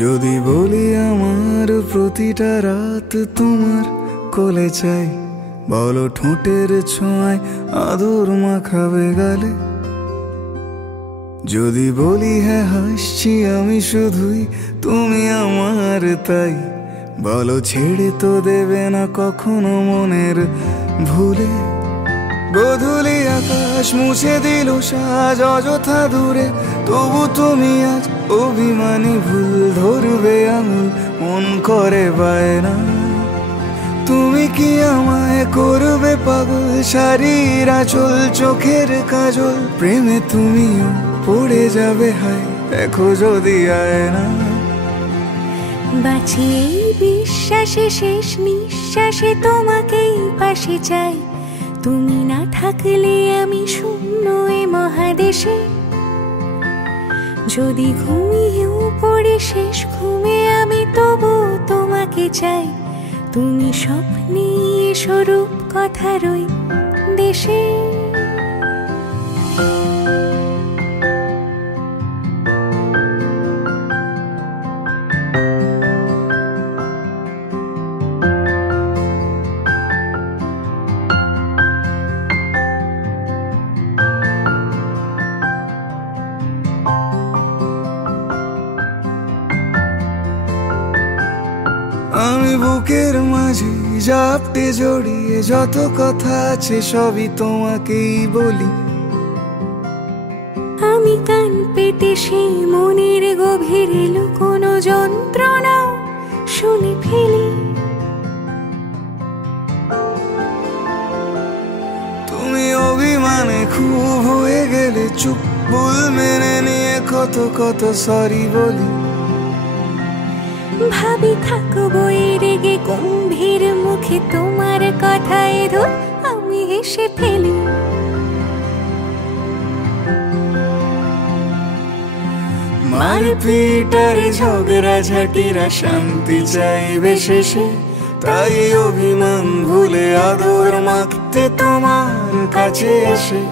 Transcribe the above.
যদি বলি আমার প্রতিটা রাত তোমার কোলে চাই, বলো ঠোঁটের ছোঁয়ায় আদর মাখাবে গালে। যদি বলি হ্যাঁ হাসছি আমি শুধুই, তুমি আমার তাই, বলো ছেড়ে তো দেবে না কখনো মনের ভুলে। গোধূলি আকাশ মুছে দিল সাজ অযথা দূরে, তবু তুমি আজ অভিমানী ভুল ধরবে আঙুল, মন করে বায়না। তুমি কি আমায় করবে পাগল, শাড়ির আঁচল চোখের কাজল, প্রেমে তুমিও পড়ে যাবে হায় দেখো যদি আয়না। বাঁচি এই বিশ্বাসে শেষ নিঃশ্বাসে তোমাকেই পাশে চাই, তুমি না থাকলে আমি শূন্য এ মহাদেশে। যদি ঘুমিয়েও পড়ে শেষ ঘুমে আমি তবু তোমাকে চাই, তুমি স্বপ্নে স্বরূপ কথার ওই দেশে। আমি বুকের মাঝে জাপটে জড়িয়ে যত কথা আছে সবই তোমাকেই বলি। আমি কান পেতে সেই মনের গভীরে লুকোনো যন্ত্রণা শুনে ফেলি। তুমি অভিমানে খুব হয়ে গেলে চুপ, ভুল মেনে নিয়ে কত কত সরি বলি। ভাবি থাকবো এই রেগে গম্ভীর মুখে তোমার কথায় ধর আমি হেসে ফেলি। মারপিট আর ঝগড়া ঝাঁটিরা শান্তি চাইবে শেষে, তাই অভিমান ভুলে আদর মাখতে তোমার কাছে এসে।